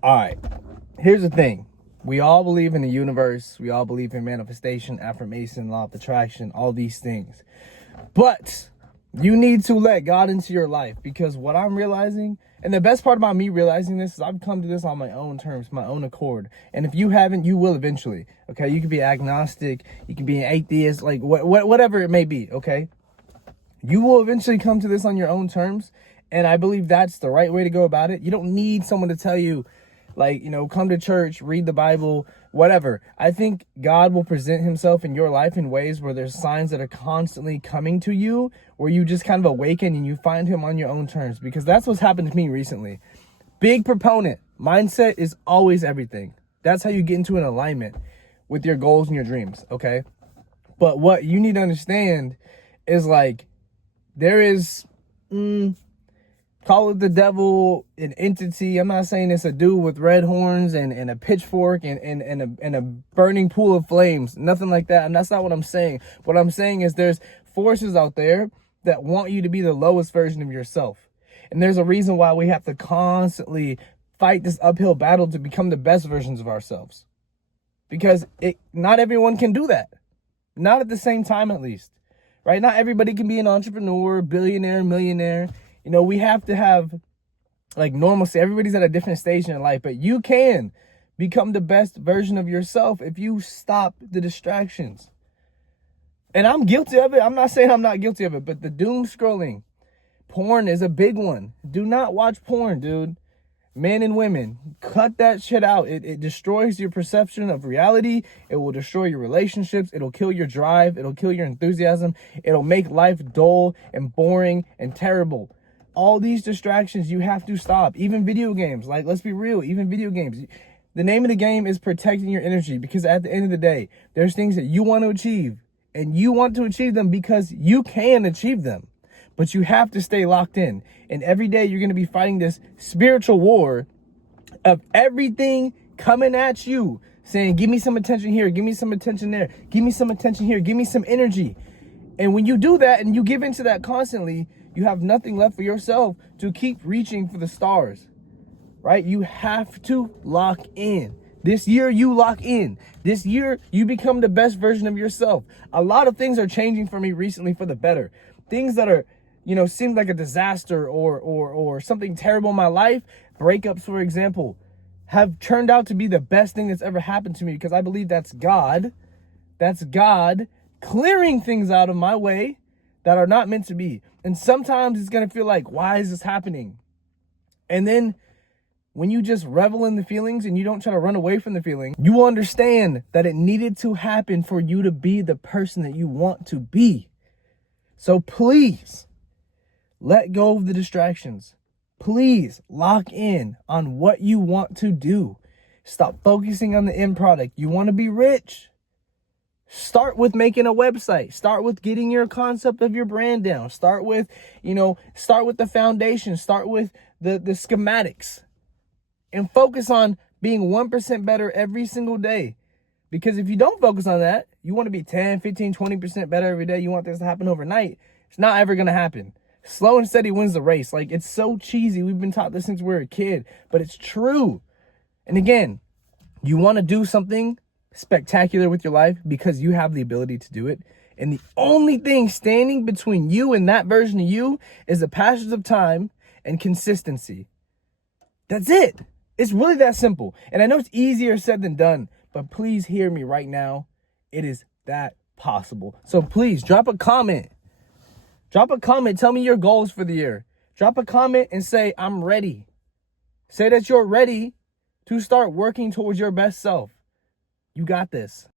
All right, here's the thing. We all believe in the universe. We all believe in manifestation, affirmation, law of attraction, all these things. But you need to let God into your life, because what I'm realizing, and the best part about me realizing this, is I've come to this on my own terms, my own accord. And if you haven't, you will eventually. Okay, you can be agnostic, you can be an atheist, like whatever it may be. Okay, you will eventually come to this on your own terms. And I believe that's the right way to go about it. You don't need someone to tell you, like, come to church, read the Bible, whatever. I think God will present himself in your life in ways where there's signs that are constantly coming to you, where you just kind of awaken and you find him on your own terms, because that's what's happened to me recently. Big proponent. Mindset is always everything. That's how you get into an alignment with your goals and your dreams, okay? But what you need to understand is, like, there is... call it the devil, an entity. I'm not saying it's a dude with red horns and a pitchfork and a burning pool of flames. Nothing like that. And that's not what I'm saying. What I'm saying is there's forces out there that want you to be the lowest version of yourself. And there's a reason why we have to constantly fight this uphill battle to become the best versions of ourselves. Because not everyone can do that. Not at the same time, at least. Right? Not everybody can be an entrepreneur, billionaire, millionaire. We have to have, like, normalcy. Everybody's at a different stage in their life, but you can become the best version of yourself if you stop the distractions. And I'm guilty of it. I'm not saying I'm not guilty of it, but the doom scrolling, porn is a big one. Do not watch porn, dude. Men and women, cut that shit out. It destroys your perception of reality. It will destroy your relationships. It'll kill your drive. It'll kill your enthusiasm. It'll make life dull and boring and terrible. All these distractions you have to stop. Even video games. Like, let's be real. Even video games. The name of the game is protecting your energy, because at the end of the day, there's things that you want to achieve, and you want to achieve them because you can achieve them. But you have to stay locked in. And every day you're going to be fighting this spiritual war of everything coming at you, saying, give me some attention here, give me some attention there, give me some attention here, give me some energy. And when you do that and you give into that constantly, you have nothing left for yourself to keep reaching for the stars, right? You have to lock in. This year, you lock in. This year, you become the best version of yourself. A lot of things are changing for me recently for the better. Things that are, seemed like a disaster or something terrible in my life, breakups, for example, have turned out to be the best thing that's ever happened to me, because I believe that's God. That's God clearing things out of my way that are not meant to be. And sometimes it's going to feel like, why is this happening? And then when you just revel in the feelings and you don't try to run away from the feeling, you will understand that it needed to happen for you to be the person that you want to be. So please, let go of the distractions. Please lock in on what you want to do. Stop focusing on the end product. You want to be rich? Start with making a website. Start with getting your concept of your brand down. Start with, start with the foundation. Start with the schematics. And focus on being 1% better every single day. Because if you don't focus on that, you want to be 10, 15, 20% better every day. You want this to happen overnight. It's not ever going to happen. Slow and steady wins the race. Like, it's so cheesy. We've been taught this since we were a kid, but it's true. And again, you want to do something spectacular with your life because you have the ability to do it. And the only thing standing between you and that version of you is the passage of time and consistency. That's it. It's really that simple. And I know it's easier said than done, but please hear me right now. It is that possible. So please drop a comment. Drop a comment. Tell me your goals for the year. Drop a comment and say, I'm ready. Say that you're ready to start working towards your best self. You got this.